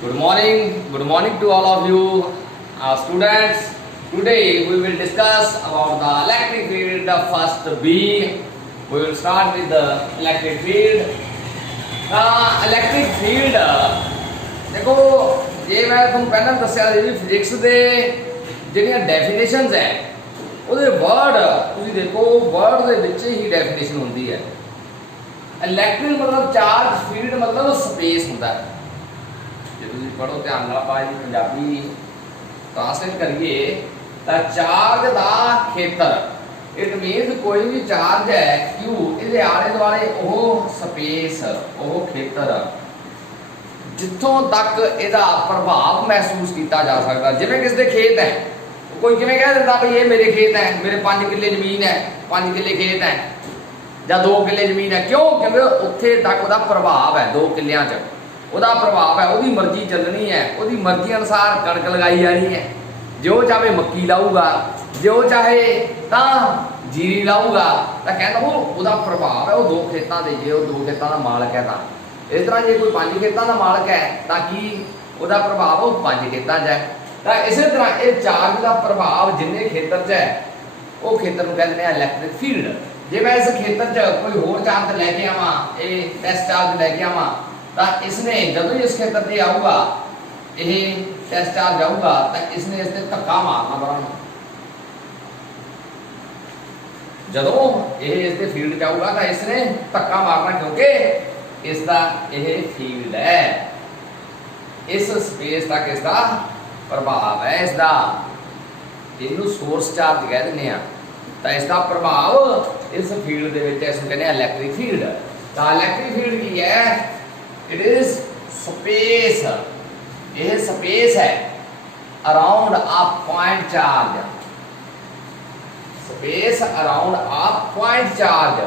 Good morning to all of you, students. Today we will discuss about the electric field. The first B, we will start with the electric field. The electric field, देखो ये मैं तुम पहले दस्या जी physics ਦੇ ਜਿਹੜੀਆਂ definitions ਹੈ ਉਹਦੇ ਵਰਡ ਤੁਸੀਂ ਦੇਖੋ ਵਰਡ ਦੇ ਵਿੱਚ ਹੀ ਡੈਫੀਨੇਸ਼ਨ ਹੁੰਦੀ ਹੈ। ਇਲੈਕਟ੍ਰਿਕ मतलब ਚਾਰਜ ਫੀਲਡ मतलब ਸਪੇਸ ਹੁੰਦਾ ਹੈ। ਜੇ ਤੁਸੀਂ ਪੜੋ ਧਿਆਨ ਨਾਲ ਆਪਾਂ ਜੀ ਪੰਜਾਬੀ ਟ੍ਰਾਂਸਲੇਟ ਕਰੀਏ ਤਾਂ ਚਾਰਜ ਦਾ ਖੇਤਰ ਇਟ ਮੀਨਸ ਕੋਈ ਵੀ ਚਾਰਜ ਹੈ Q ਇਹਦੇ ਆਲੇ ਦੁਆਲੇ ਉਹ ਸਪੇਸ ਉਹ ਖੇਤਰ ਜਿੱਥੋਂ ਤੱਕ ਇਹਦਾ ਪ੍ਰਭਾਵ ਮਹਿਸੂਸ ਕੀਤਾ ਜਾ ਸਕਦਾ। ਜਿਵੇਂ ਕਿਸ ਦੇ ਖੇਤ ਹੈ ਕੋਈ ਕਿਵੇਂ ਕਹਿ ਦਿੰਦਾ ਵੀ ਇਹ ਮੇਰੇ ਖੇਤ ਹੈ, ਮੇਰੇ 5 ਕਿੱਲੇ ਜ਼ਮੀਨ ਹੈ, 5 ਕਿੱਲੇ ਖੇਤ ਹੈ ਜਾਂ 2 ਕਿੱਲੇ ਜ਼ਮੀਨ ਹੈ। ਕਿਉਂ? ਕਿਉਂਕਿ ਉੱਥੇ ਤੱਕ ਉਹਦਾ ਪ੍ਰਭਾਵ ਹੈ 2 ਕਿੱਲਿਆਂ 'ਚ ਉਹਦਾ ਪ੍ਰਭਾਵ ਹੈ। ਉਹਦੀ ਮਰਜ਼ੀ ਚੱਲਣੀ ਹੈ, ਉਹਦੀ ਮਰਜ਼ੀ ਅਨੁਸਾਰ ਕਣਕ ਲਗਾਈ ਜਾਣੀ ਹੈ। ਜੋ ਚਾਹੇ ਮੱਕੀ ਲਾਊਗਾ, ਜੋ ਚਾਹੇ ਤਾਂ ਜੀਰੀ ਲਾਊਗਾ ਤਾਂ ਕਹਿੰਦਾ ਉਹਦਾ ਪ੍ਰਭਾਵ ਹੈ ਉਹ 2 ਖੇਤਾਂ ਦੇ। ਜੇ ਉਹ 2 ਖੇਤਾਂ ਦਾ ਮਾਲਕ ਹੈ ਤਾਂ ਇਸ ਤਰ੍ਹਾਂ ਜੇ ਕੋਈ 5 ਖੇਤਾਂ ਦਾ ਮਾਲਕ ਹੈ ਤਾਂ ਕੀ ਉਹਦਾ ਪ੍ਰਭਾਵ ਉਹ 5 ਖੇਤਾਂ 'ਚ ਹੈ। ਤਾਂ ਇਸੇ ਤਰ੍ਹਾਂ ਇਹ ਚਾਰਜ ਦਾ ਪ੍ਰਭਾਵ ਜਿੰਨੇ ਖੇਤਰ 'ਚ ਹੈ ਉਹ ਖੇਤਰ ਨੂੰ ਕਹਿੰਦੇ ਨੇ ਇਲੈਕਟ੍ਰਿਕ ਫੀਲਡ। ਜੇ ਮੈਂ ਇਸ ਖੇਤਰ 'ਚ ਕੋਈ ਹੋਰ ਚਾਰਜ ਲੈ ਕੇ ਆਵਾਂ, ਇਹ ਟੈਸਟ ਚਾਰਜ ਲੈ ਕੇ ਆਵਾਂ ਤਾਂ ਇਸਨੇ ਜਦੋਂ ਹੀ ਇਸ ਖੇਤਰ 'ਤੇ ਆਊਗਾ ਇਹ ਟੈਸਟ ਚਾਰਜ ਆਊਗਾ ਤਾਂ ਇਸਨੇ ਇਸ 'ਤੇ ਧੱਕਾ ਮਾਰਨਾ ਬਰਾਂ ਜਦੋਂ ਇਹ ਇਸ ਦੇ ਫੀਲਡ 'ਚ ਆਊਗਾ ਤਾਂ ਇਸਨੇ ਧੱਕਾ ਮਾਰਨਾ ਕਿਉਂਕਿ ਇਸ ਦਾ ਇਹ ਫੀਲਡ ਹੈ। ਇਸ ਸਪੇਸ ਤੱਕ ਇਸ ਦਾ ਪ੍ਰਭਾਵ ਹੈ। ਇਸ ਦਾ ਇਹਨੂੰ ਸੋਰਸ ਚਾਰਜ ਕਹਿ ਦਿੰਦੇ ਆ। ਤਾਂ ਇਸ ਦਾ ਪ੍ਰਭਾਵ ਇਸ ਫੀਲਡ ਦੇ ਵਿੱਚ ਇਸ ਨੂੰ ਕਹਿੰਦੇ ਆ ਇਲੈਕਟ੍ਰਿਕ ਫੀਲਡ। ਤਾਂ ਇਲੈਕਟ੍ਰਿਕ ਫੀਲਡ ਕੀ ਹੈ? It is space. ਇਹ ਸਪੇਸ ਹੈ ਅਰਾਊਂਡ ਆ ਪੁਆਇੰਟ ਚਾਰਜ। ਸਪੇਸ ਅਰਾਊਂਡ ਆ ਪੁਆਇੰਟ ਚਾਰਜ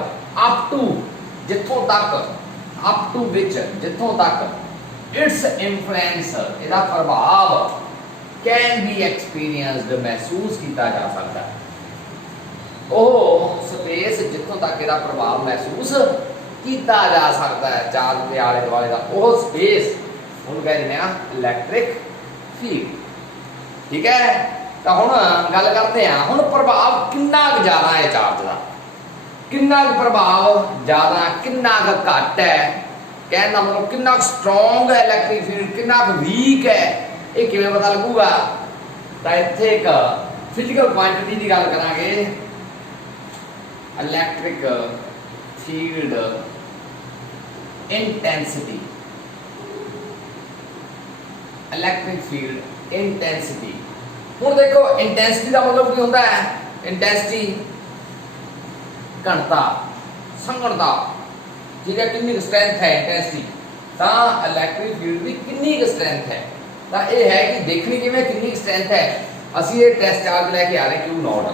ਅਪ ਟੂ ਜਿੱਥੋਂ ਤੱਕ ਅਪ ਟੂ ਵਿੱਚ ਜਿੱਥੋਂ ਤੱਕ ਇਟਸ ਇਨਫਲੂਐਂਸ ਇਹਦਾ ਪ੍ਰਭਾਵ ਕੈਨ ਬੀ ਐਕਸਪੀਰੀਐਂਸਡ ਮਹਿਸੂਸ ਕੀਤਾ ਜਾ ਸਕਦਾ। ਉਹ ਸਪੇਸ ਜਿੱਥੋਂ ਤੱਕ ਇਹਦਾ ਪ੍ਰਭਾਵ ਮਹਿਸੂਸ ਕੀਤਾ ਜਾ ਸਕਦਾ ਹੈ ਚਾਰਜ ਦੇ ਆਲੇ ਦੁਆਲੇ ਦਾ ਉਹ ਸਪੇਸ ਉਹਨੂੰ ਕਹਿ ਦਿੰਦੇ ਆ ਇਲੈਕਟ੍ਰਿਕ ਫੀਲਡ। ਠੀਕ ਹੈ। ਤਾਂ ਹੁਣ ਗੱਲ ਕਰਦੇ ਆ ਹੁਣ ਪ੍ਰਭਾਵ ਕਿੰਨਾ ਕੁ ਜ਼ਿਆਦਾ ਹੈ ਚਾਰਜ ਦਾ, ਕਿੰਨਾ ਕੁ ਪ੍ਰਭਾਵ ਜ਼ਿਆਦਾ ਕਿੰਨਾ ਕੁ ਘੱਟ ਹੈ। ਕਹਿਣ ਦਾ ਮਤਲਬ ਕਿੰਨਾ ਕੁ ਸਟਰੋਂਗ ਹੈ ਇਲੈਕਟ੍ਰਿਕ ਫੀਲਡ, ਕਿੰਨਾ ਕੁ ਵੀਕ ਹੈ, ਇਹ ਕਿਵੇਂ ਪਤਾ ਲੱਗੂਗਾ? ਤਾਂ ਇੱਥੇ ਇੱਕ ਫਿਜ਼ੀਕਲ ਕੁਆਂਟੀਟੀ ਦੀ ਗੱਲ ਕਰਾਂਗੇ। Electric field intensity. Electric field intensity. ਹੁਣ ਦੇਖੋ ਇੰਟੈਂਸਿਟੀ ਦਾ ਮਤਲਬ ਕੀ ਹੁੰਦਾ ਹੈ? ਇੰਟੈਂਸਿਟੀ ਘਣਤਾ, ਸੰਘਣਤਾ। ਠੀਕ ਹੈ। ਕਿੰਨੀ ਸਟਰੈਂਥ ਹੈ ਇੰਟੈਂਸਿਟੀ। ਤਾਂ ਇਲੈਕਟ੍ਰਿਕ ਫੀਲਡ ਦੀ ਕਿੰਨੀ ਕੁ ਸਟਰੈਂਥ ਹੈ ਤਾਂ ਇਹ ਹੈ ਕਿ ਦੇਖਣੀ ਕਿਵੇਂ ਕਿੰਨੀ ਸਟਰੈਂਥ ਹੈ। ਅਸੀਂ ਇਹ ਟੈਸਟ ਚਾਰਜ ਲੈ ਕੇ ਆ ਰਹੇ Q0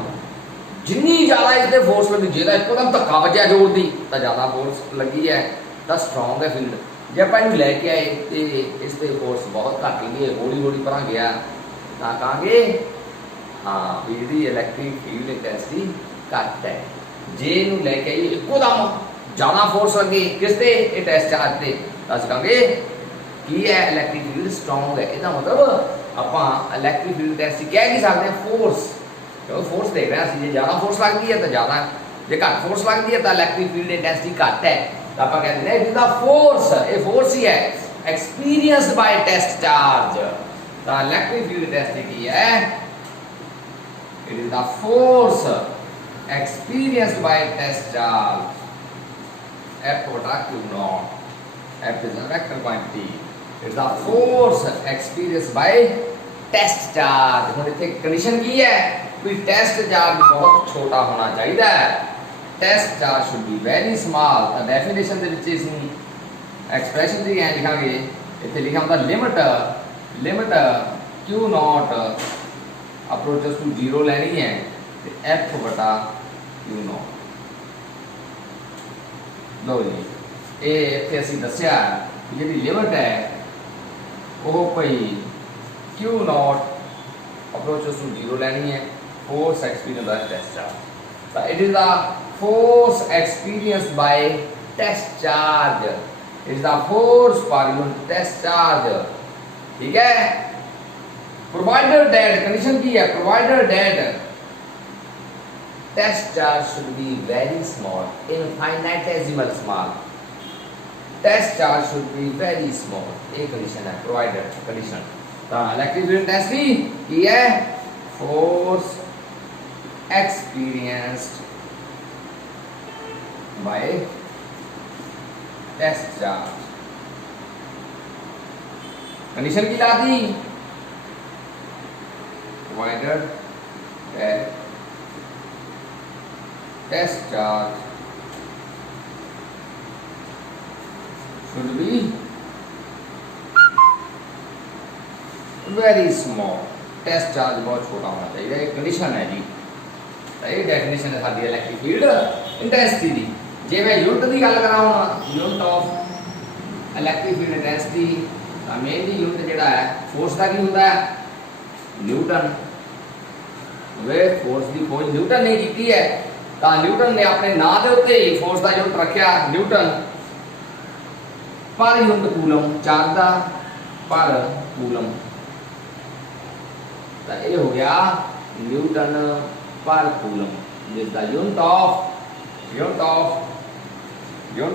ਜਿੰਨੀ ਜ਼ਿਆਦਾ ਇਸ ਤੇ ਫੋਰਸ ਲੱਗੀ, ਜਿਹਦਾ ਇੱਕਦਮ ਧੱਕਾ ਵੱਜਿਆ ਜ਼ੋਰ ਦੀ ਤਾਂ ਜ਼ਿਆਦਾ ਫੋਰਸ ਲੱਗੀ ਹੈ ਤਾਂ ਸਟਰੋਂਗ ਹੈ ਫੀਲਡ। ਜੇ ਆਪਾਂ ਇਹਨੂੰ ਲੈ ਕੇ ਆਏ ਤੇ ਇਸ ਤੇ ਫੋਰਸ ਬਹੁਤ ਘੱਟ ਲੱਗੀ ਹੈ, ਹੌਲੀ ਹੌਲੀ ਪਰਾਂ ਗਿਆ ਤਾਂ ਕਹਾਂਗੇ ਹਾਂ ਵੀ ਇਹਦੀ ਇਲੈਕਟ੍ਰਿਕ ਫੀਲਡ ਇੰਟੈਂਸਿਟੀ ਘੱਟ ਹੈ। ਜੇ ਇਹਨੂੰ ਲੈ ਕੇ ਆਈਏ ਇੱਕੋਦਮ ਜ਼ਿਆਦਾ ਫੋਰਸ ਲੱਗੀ ਕਿਸ ਤੇ ਇਹ ਟੈਸਟ ਚਾਰਜ ਤੇ ਤਾਂ ਅਸੀਂ ਕਹਾਂਗੇ ਕੀ ਹੈ ਇਲੈਕਟ੍ਰਿਕ ਫੀਲਡ ਸਟਰੋਂਗ ਹੈ। ਇਹਦਾ ਮਤਲਬ ਆਪਾਂ ਇਲੈਕਟ੍ਰਿਕ ਫੀਲਡ ਇੰਟੈਂਸਿਟੀ ਕਹਿ ਨਹੀਂ ਸਕਦੇ ਫੋਰਸ, ਕਿਉਂਕਿ ਫੋਰਸ ਦੇਖ ਰਹੇ ਅਸੀਂ ਜੇ ਜ਼ਿਆਦਾ ਫੋਰਸ ਲੱਗਦੀ ਹੈ ਤਾਂ ਜ਼ਿਆਦਾ, ਜੇ ਘੱਟ ਫੋਰਸ ਲੱਗਦੀ ਹੈ ਤਾਂ ਇਲੈਕਟ੍ਰਿਕ ਫੀਲਡ ਇੰਟੈਂਸਿਟੀ ਘੱਟ ਹੈ। ਤਾਂ ਆਪਾਂ ਕਹਿੰਦੇ ਨੇ ਇਟ ਇਜ਼ ਦਾ ਫੋਰਸ, ਇਹ ਫੋਰਸ ਹੀ ਹੈ ਐਕਸਪੀਰੀਐਂਸਡ ਬਾਈ ਟੈਸਟ ਚਾਰਜ। ਤਾਂ ਇਲੈਕਟ੍ਰਿਕ ਫੀਲਡ ਇੰਟੈਂਸਿਟੀ ਕੀ ਹੈ? It is the force experienced by test charge F over Q0. F is a vector quantity. It's the force experienced by test charge. ਹੁਣ ਇੱਥੇ condition ਕੀ ਹੈ ਵੀ test charge ਬਹੁਤ ਛੋਟਾ ਹੋਣਾ ਚਾਹੀਦਾ ਹੈ। Test charge should be very small। ਤਾਂ definition ਦੇ ਵਿੱਚ ਇਸ ਨੂੰ ਐਕਸਪ੍ਰੈਸ਼ਨ ਦੀ ਐਂ ਲਿਖਾਂਗੇ। ਇੱਥੇ ਲਿਖਿਆ ਹੁੰਦਾ ਲਿਮਿਟ Q0 approaches to 0 ਲੈਣੀ ਹੈ ਤੇ F ਬਟਾ Q0। ਲਓ ਜੀ ਇਹ ਇੱਥੇ ਅਸੀਂ ਦੱਸਿਆ ਜਿਹੜੀ ਲਿਮਿਟ ਹੈ ਉਹ ਭਈ Q0 approaches to 0 ਲੈਣੀ ਹੈ force experienced by test charge। ਤਾਂ it is the force experienced by test charge It is the force per unit test charge ठीक है। प्रोवाइडेड दैट, कंडीशन की है, provided that test charge should be very small, infinitesimal small, test charge should be very small, ये condition है provided condition. तो electric field intensity की है force experienced by test charge, condition की लाती provided that test charge should be very small, test charge बहुत छोटा होना चाहिए, एक कंडीशन है जी। ये डेफिनेशन है साडी इलेक्ट्रिक फील्ड इंटेंसिटी दी। जे मैं यूनिट की गल करा हूं, unit of electric field intensity दा मेनली यूनिट जेड़ा है फोर्स का की हुंदा है न्यूटन। वे फोर्स की खोज न्यूटन ने की है, तो न्यूटन ने अपने नाम के उत्ते ही फोर्स का यूनिट रखा Newton per unit coulomb, charge का पर कूलम। तो ये हो गया न्यूटन पर coulomb, this the unit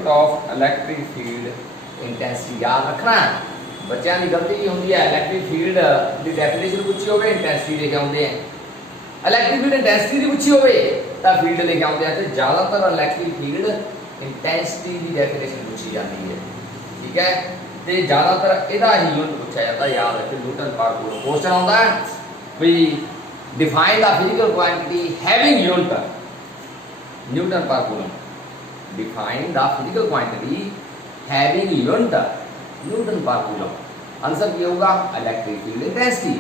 of electric field intensity. याद रखना बच्चों की गलती की होंगी है, इलेक्ट्रिक फील्ड की डेफिनेशन पूछी हो इंटेंसिटी लेके आते हैं, इलेक्ट्रिक फील्ड इंटेंसिटी की पूछी हो तो फील्ड लेके आते हैं। तो ज़्यादातर इलेक्ट्रिक फील्ड इंटेंसिटी की डेफिनेशन पूछी जाती है, ठीक है। तो ज़्यादातर यदा ही यूनिट पूछा जाता है, याद रखें न्यूटन पर कूलम। क्वेश्चन आता है भाई define the physical quantity having unit Newton per coulomb, define the physical quantity having unit Newton per coulomb। Answer क्या होगा इलेक्ट्रिक फील्ड इंटेंसिटी।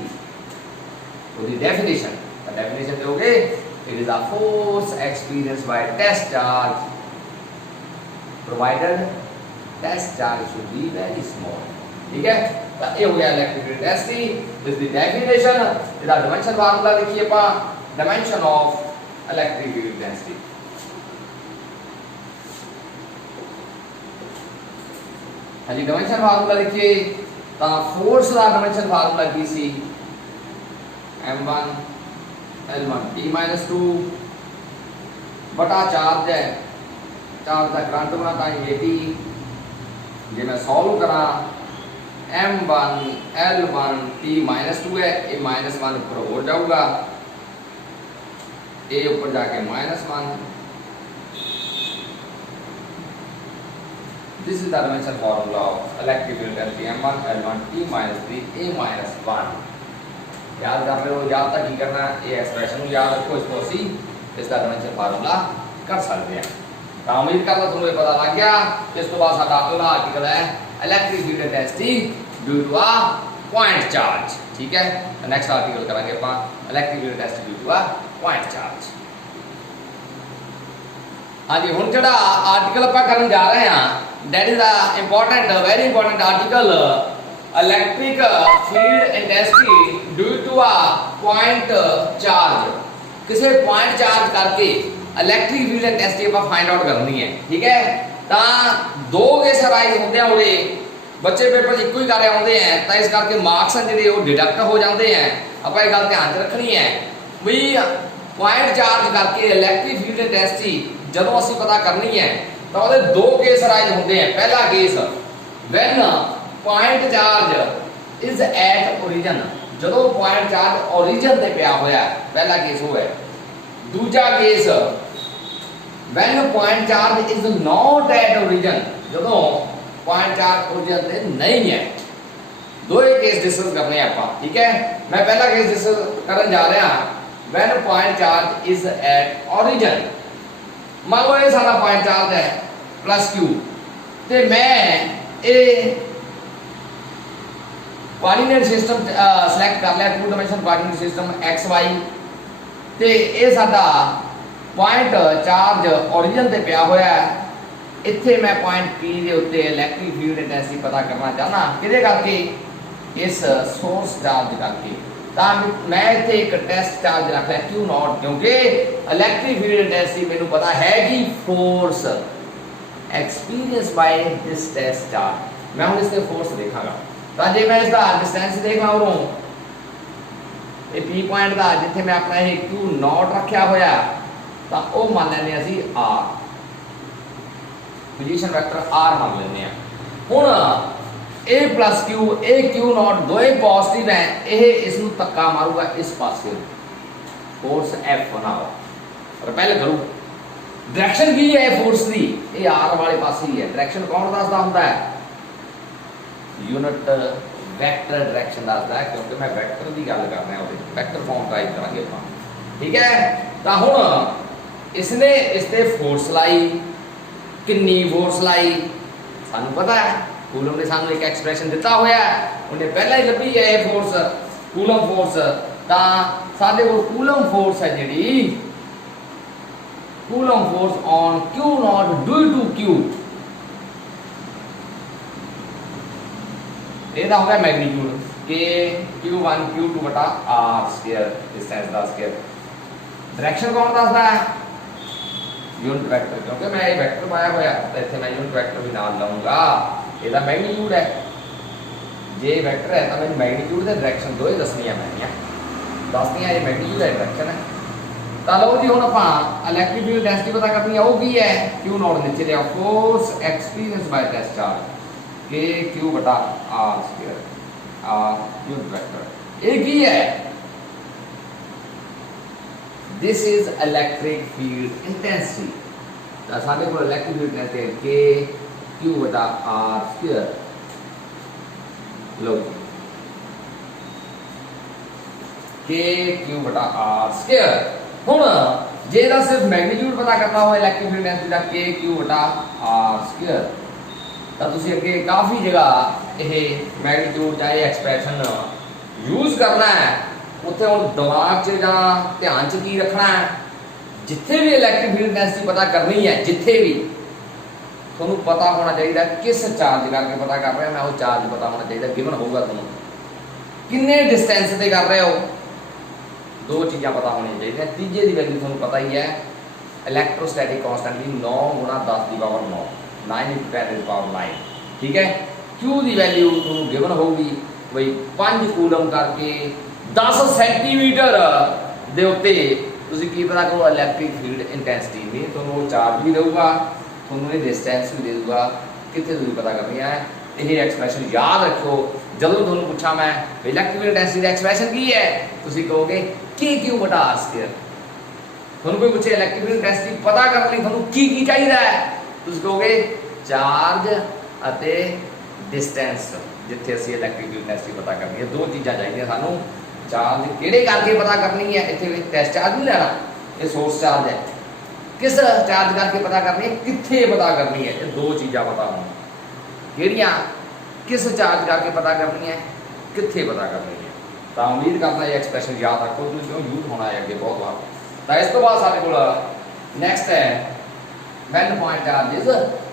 तो दी डेफिनेशन, the definition दोगे it is a force experienced by test charge provided test charge should be very small, ठीक है। तो ये हो गया electric field intensity, this the definition. इसका डायमेंशन फार्मूला देखिए पा, dimension of electric field intensity. हाँ जी, डायमेंशन फार्मूला देखिए, तो फोर्स का डायमेंशन फार्मूला की सी m1 l1 t-2 बटा चार्ज है, चार्ज का करंट होना टाइम at। जे मैं सॉल्व करा m1 l1 t-2 है, ये -1 ऊपर हो जाऊगा, ए ऊपर जाके -1। This is the dimension formula of electric field intensity m1 l1 t-3 a -1। याद कर लो, याद तक ही करना, ये एक्सप्रेशन याद रखो, इसको सी इसका डायमेंशन फार्मूला कर सकते हैं। तो उम्मीद करता तुम्हें पता लग गया। इस तो बाद साडा अगला आर्टिकल है electric field intensity due to a point charge, ठीक है। नेक्स्ट आर्टिकल करेंगे अपन electric field intensity due to a point charge. हाँ जी, हुण जिहड़ा आर्टिकल अपन करन जा रहे हैं that is a important, very important article, electric field intensity due to a point charge. किसी पॉइंट चार्ज करके इलेक्ट्रिक फील्ड इंटेंसिटी ਆਪਾਂ फाइंड आउट करनी है, ठीक है। ਤਾਂ दो केस अराइज होंगे उरे, बच्चे पेपर इको ही कर आते हैं, तो इस करके मार्क्स जोड़े वो डिडक्ट हो जाते हैं। आप एक गल ध्यान रखनी है भी पॉइंट चार्ज करके इलेक्ट्रिक फील्ड इंटेंसिटी जो असं पता करनी है तो वो दो केस अराइज होंगे हैं। पहला case when point charge is at origin, जो पॉइंट चार्ज ओरिजिन से पिया होया, पहला केस वो है। दूजा case when point charge is not at origin, जो पॉइंट चार्ज ओरिजिन से नहीं है। दो ही केस डिस्कस करने हैं आप, ठीक है। मैं पहला केस डिस्कस करने जा रहा when point charge is at origin. मान लो ये सारा पॉइंट चार्ज है प्लस क्यू, तो मैं ये कोऑर्डिनेट सिस्टम सिलेक्ट कर लिया, two dimension coordinate system x y, तो ये साडा पॉइंट चार्ज ओरिजिन से पिया होया है। इत्थे मैं पॉइंट पी के उत्ते इलेक्ट्रिक फील्ड इंटेंसिटी पता करना चाहना किदे करके, इस सोर्स चार्ज करके। तो मैं इत्थे एक टेस्ट चार्ज रख लिया क्यू नॉट, क्योंकि इलेक्ट्रिक फील्ड इंटेंसिटी मैनू पता है कि force experience by this test charge. मैं हुण इससे फोर्स देखांगा, तो जे मैं इसका डिस्टेंस देखना उरों ये पी पॉइंट का जिथे मैं अपना ये क्यू नॉट रखा होया तो वो मान लेने असी आर पोजीशन वेक्टर आर मान लेने हुण ए प्लस क्यू ए क्यू नॉट दोए पॉजिटिव है ये इसनू धक्का मारूगा इस पासे फोर्स एफ बनाओ रिपेल करूँ डायरेक्शन की है फोर्स की ये आर वाले पासे ही है डायरेक्शन कौन दसदा हुंदा है यूनिट वैक्टर डायरेक्शन दसदा है क्योंकि मैं वैक्टर की गल कर रहा हूँ वैक्टर फॉर्म टाइप करांगे ਆਪਾਂ ठीक है तो हुण इसने इस ते फोर्स लाई कितनी फोर्स लाई सानू पता है कूलम ने सानू एक एक्सप्रेशन दिता होया उन्हें पहला ही लभी है ये फोर्स कूलम फोर्स ता साडे कोल कूलम फोर्स है जिहड़ी Coulomb force on Q naught due to Q ਇਹਦਾ ਹੋ ਗਿਆ ਮੈਗਨੀਟਿਊਡ k q1 q2 ਬਟਾ r ਸਕੁਅਰ डिस्टेंस ਦਾ ਸਕੁਅਰ डायरेक्शन कौन ਦੱਸਦਾ ਹੈ यूनिट वेक्टर क्योंकि मैं ये वेक्टर पाया होया तो इत्थे मैं यूनिट वेक्टर भी नाल लाऊंगा ਇਹਦਾ मैग्नीट्यूड है जे वेक्टर है तो मैं मैग्नीट्यूड ते डायरेक्शन दोए दसनियां पैणीਆਂ दसनियां ये मैग्नीट्यूड है डायरेक्शन है तो लो जी हुण आपां इलेक्ट्रिक फील्ड डेंसिटी पता करनी है वो की है q नॉट नीचे लिया force experience by test charge k q बटा r square r unit vector एक ही है this is electric field intensity तो साडे को electric field intensity k q बटा r स्क्वायर लो k q बटा r स्क्वायर हुण जे दा सिर्फ मैग्नीट्यूड पता करना हो इलेक्ट्रिक फील्ड इंटेंसिटी दा k q बटा r स्क्वायर तो तुसी अगे काफ़ी जगह ये मैग्नीट्यूड चाहे एक्सप्रैशन यूज करना है उत्थे हुण दिमाग च जां ध्यान च की रखना है जिथे भी इलेक्ट्रिक फील्ड इंटेंसिटी पता करनी है जिथे भी तुहानूं पता होना चाहिए किस चार्ज करके पता कर रहे हैं मैं वो चार्ज पता होना चाहिए गिवन होगा तुहानूं किन्ने डिस्टेंस ते कर रहे हो दो चीज़ां पता होनी चाहिए तीजे की वैल्यू तुहानूं पता ही है इलेक्ट्रोस्टैटिक कांस्टेंटली 9 गुणा 10 की power 9 9 into 10 to the power 9 ठीक है Q की वैल्यू तुहानूं गिवन होगी भाई 5 कूलम करके 10 सेंटीमीटर दे उत्ते तुसीं की पता करो इलेक्ट्रिक फील्ड इंटेंसिटी में तुहानूं चार्ज भी देगा तुहानूं ये डिस्टेंस भी दे दूगा कितने तुसीं पता करनी है ये एक्सप्रैशन याद रखो जदों तुहानूं पूछा मैं इलेक्ट्रिक फील्ड इंटेंसिटी दा एक्सप्रैशन की है तुसीं कहोगे k q बटा r स्क्वायर तुहानूं कोई पूछे इलेक्ट्रिक फील्ड इंटेंसिटी पता करने लई तुहानूं की चाहिए है तुसीं कहोगे चार्ज अते डिस्टेंस जिथे असीं इलेक्ट्रिक फील्ड इंटेंसिटी पता करनी है दो चीज़ां चाहिए सानूं चार्ज किहड़े करके पता करनी है इत्थे टेस्ट चार्ज नहीं लेना ये सोर्स चार्ज है किस चार्ज करके पता करनी है कित्थे पता करनी है ये दो चीज़ां पता होण किहड़ियां किस चार्ज करके पता करनी है कित्थे पता करनी है तो उम्मीद करदा ये एक्सप्रैशन याद रखो क्यों यूज होना है अगे बहुत बार तो इस तो बाद साडे कोल नैक्सट है when point charge is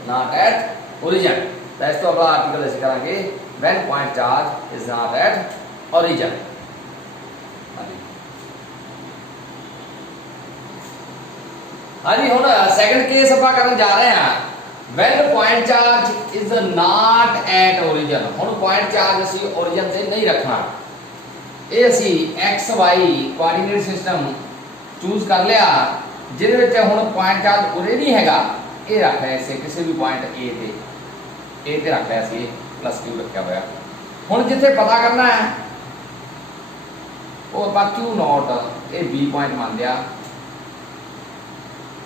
not at origin तो इस तो अगला आर्टिकल ऐसे करांगे when point charge is not at origin हाँ जी हुण सेकंड केस ਆਪਾਂ ਕਰਨ ਜਾ ਰਹੇ ਹਾਂ when point charge is not at origin हुण point charge ਅਸੀਂ origin ਤੇ ਨਹੀਂ ਰੱਖਣਾ ਇਹ ਅਸੀਂ x y coordinate system choose ਕਰ ਲਿਆ ਜਿਹਦੇ ਵਿੱਚ ਹੁਣ ਪੁਆਇੰਟ ਚਾਰਜ ਉਰੇ ਨਹੀਂ ਹੈਗਾ ਇਹ ਰੱਖ ਲਿਆ ਇਸੇ ਕਿਸੇ ਵੀ ਪੁਆਇੰਟ A ਤੇ ਰੱਖ ਲਿਆ ਸੀ ਪਲੱਸ q ਰੱਖਿਆ ਹੋਇਆ ਹੁਣ ਜਿੱਥੇ ਪਤਾ ਕਰਨਾ ਹੈ ਉਹ ਆਪਾਂ q ਨੋਟ ਇਹ B ਪੁਆਇੰਟ ਮੰਨ ਲਿਆ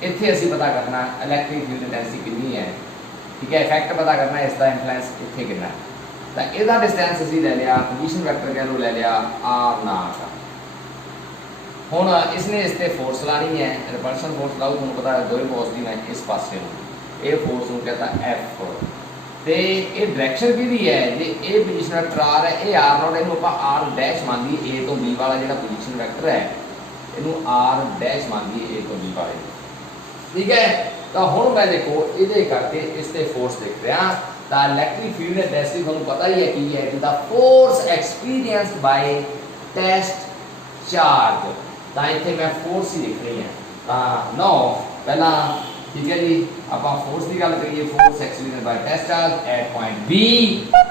ਇੱਥੇ ਅਸੀਂ ਪਤਾ ਕਰਨਾ ਇਲੈਕਟ੍ਰਿਕ ਫੀਲਡ ਇੰਟੈਂਸਿਟੀ ਕਿੰਨੀ ਹੈ ਠੀਕ ਹੈ ਇਫੈਕਟ ਪਤਾ ਕਰਨਾ ਇਸ ਦਾ ਇਨਫਲੂਐਂਸ ਇੱਥੇ ਕਿੰਨਾ ਤਾਂ ਇਹਦਾ ਡਿਸਟੈਂਸ ਅਸੀਂ ਲੈ ਲਿਆ ਪੋਜੀਸ਼ਨ ਵੈਕਟਰ ਕਹਿ ਲਓ ਲੈ ਲਿਆ r ਨਾਟ ਹੁਣ इसने इस ते फोर्स लानी है रिपल्शन फोर्स लाओ तुहानूं पता है दो पॉजिटिव है इस पासे ये फोर्स नूं कहता F ते ये डायरेक्शन किहदी है जे ये पोजीशन वेक्टर R है ये R नॉट इहनूं आपां R डैश मान लईए A तो B वाला जिहड़ा पोजीशन वेक्टर है इहनूं R डैश मान लईए A तो B वाले ठीक है तो हुण मैं देखो इहदे करके इस ते फोर्स देख रहा तां इलैक्ट्रिक फील्ड इंटेंसिटी तुहानूं पता ही है की है the force experienced by test charge ਤਾਂ ਇੱਥੇ मैं फोर्स ही देख रही है ਤਾਂ नो पहला ठीक है जी ਆਪਾਂ फोर्स की गल करिए force experienced by test charge at point B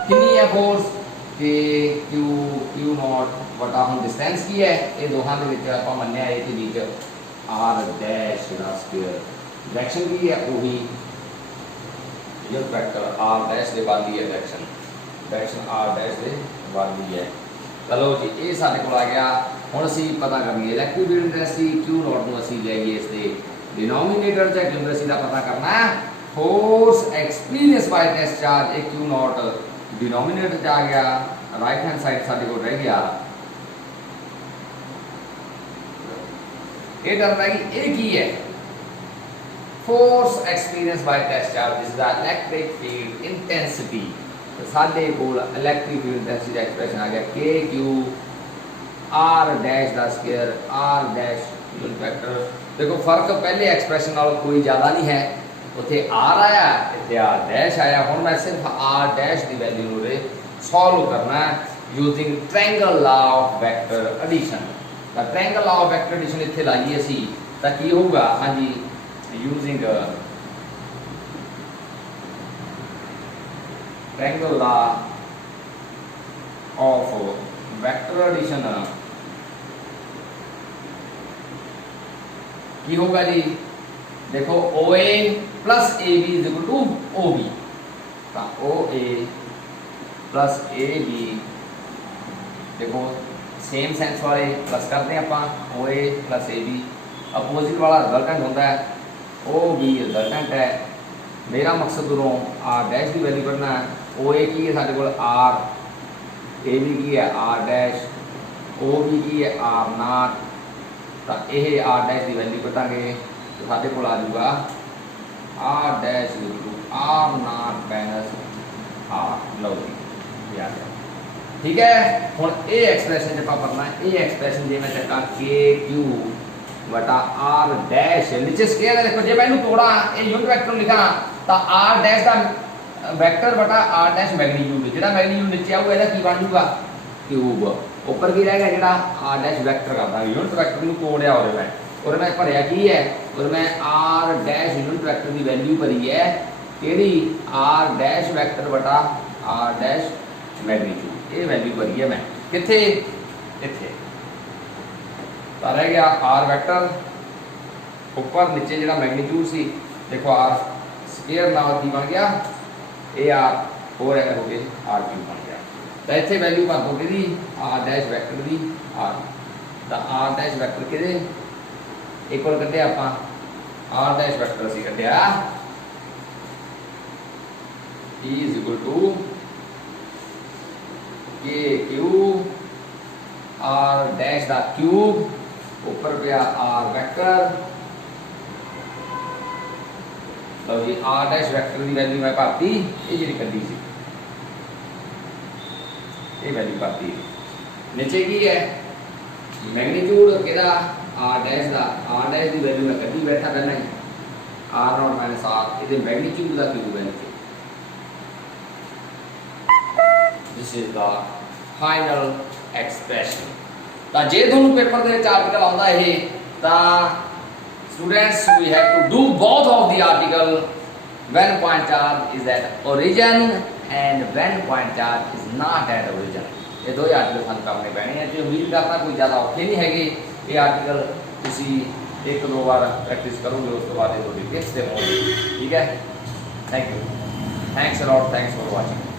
कितनी है फोर्स के क्यू क्यू नॉट बटा हम डिस्टेंस की है ये दोहां दे विच आपां मन्निया ए ते बीच आर डैश दा स्क्वायर डायरेक्शन की है वही यूनिट वेक्टर आर डैश दे वाली है डायरेक्शन आर डैश दे वाली है। चलो जी ये साडे कोल आ गया। हुण असीं पता करिए electric field intensity Q not नूं असीं लैईए इस दे डिनोमीनेटर च क्योंकि असीं दा पता करना है force experience by test charge ए क्यू नॉट डिनोमीनेटर च आ गया। राइट हैंड साइड साडे कोल रह गया ये टर्म रहेगी ए की है force experience by test charge this is the electric field intensity. तो साडे कोल इलेक्ट्रिक फील्ड इंटेंसिटी का एक्सप्रेशन आ गया के क्यू आर डैश दा square r dash unit vector. देखो फर्क पहले एक्सप्रेशन नाल कोई ज़्यादा नहीं है उत्थे आर आया इत्थे आर डैश आया। हुण मैं सिर्फ आर डैश की वैल्यू नूं सॉल्व करना है using triangle law of vector addition. तो triangle law of vector addition इत्थे लाइए असी तो की होगा हाँ जी using triangle law of vector addition की होगा जी देखो O A plus A B is equal to O B. O A plus A B देखो सेम सेंस वाले प्लस करते हैं आप O A plus A be opposite वाला रिजल्टेंट होता है ओ बी रिजल्टेंट है। मेरा मकसद दूरों आर डैश की वैल्यू करना है। ओ ए की है साढ़े को आर ए बी की है आर डैश ओ बी की है आर नाट। तो यह आर डैश की वैल्यू कटांगे तो साढ़े को आ जाऊगा R dash R naught minus R. लो जी आ गया ठीक है। हुण ये एक्सप्रैशन जब करना है ये एक्सप्रैशन जे मैं चक्का के क्यू बटा आर डैश नीचे स्केयर है। देखो जे मैं तोड़ा ये यूनिट वेक्टर लिखा तो आर डैश का वेक्टर बटा आर डैश मैग्नीट्यूड जो मैग्नीट्यूड नीचे आऊगा ਇਹਦਾ की बन जूगा क्यूब ऊपर की रहेगा जो आर डैश वैक्टर करता यूनिट वैक्टर को तोड़िया और मैं भरिया की है और मैं आर डैश यूनिट वैक्टर की वैल्यू भरी है कि आर डैश वैक्टर बटा आर डैश मैग्नीट्यूड ये वैल्यू भरी है मैं कितने इतने। तो रह गया आर वैक्टर ऊपर नीचे जो मैग्नीट्यूड सी देखो आर स्केयर नाल की बन गया ए आर हो रहा हो गए आर क्यूब बन गया। तो इतने वैल्यू भर दो कि आर डैश वैक्टर की आर। तो आर डैश वैक्टर कि एक और कढ़िया आप आर डैश वैक्टर असीं कढ़िया E is equal to के क्यू आर डैश दा क्यूब ऊपर पे आर वेक्टर। तो ये आर डैश वेक्टर की वैल्यू मैं भरती ये जी कदी सी ये वैल्यू भरती नीचे की है मैग्नीट्यूड केदा आर डैश की वैल्यू मैं कदी बैठा पहले ही आर नॉट माइनस आर ये मैग्नीट्यूड का क्यूब है नीचे। This is the final expression। तो जे थोनू पेपर दे आर्टिकल आउंदा है तो students we have to do both of the article when point charge is at origin and when point charge is not at origin. ये दो article सानू करने पैने हैं ते उम्मीद करना कोई ज़्यादा औखे नहीं हैगे। ये आर्टिकल तुसी एक दो बार प्रैक्टिस करोगे उसके बाद ये थोड़ी टेस्ट दे होगी ठीक है। Thank you thanks a lot thanks for watching.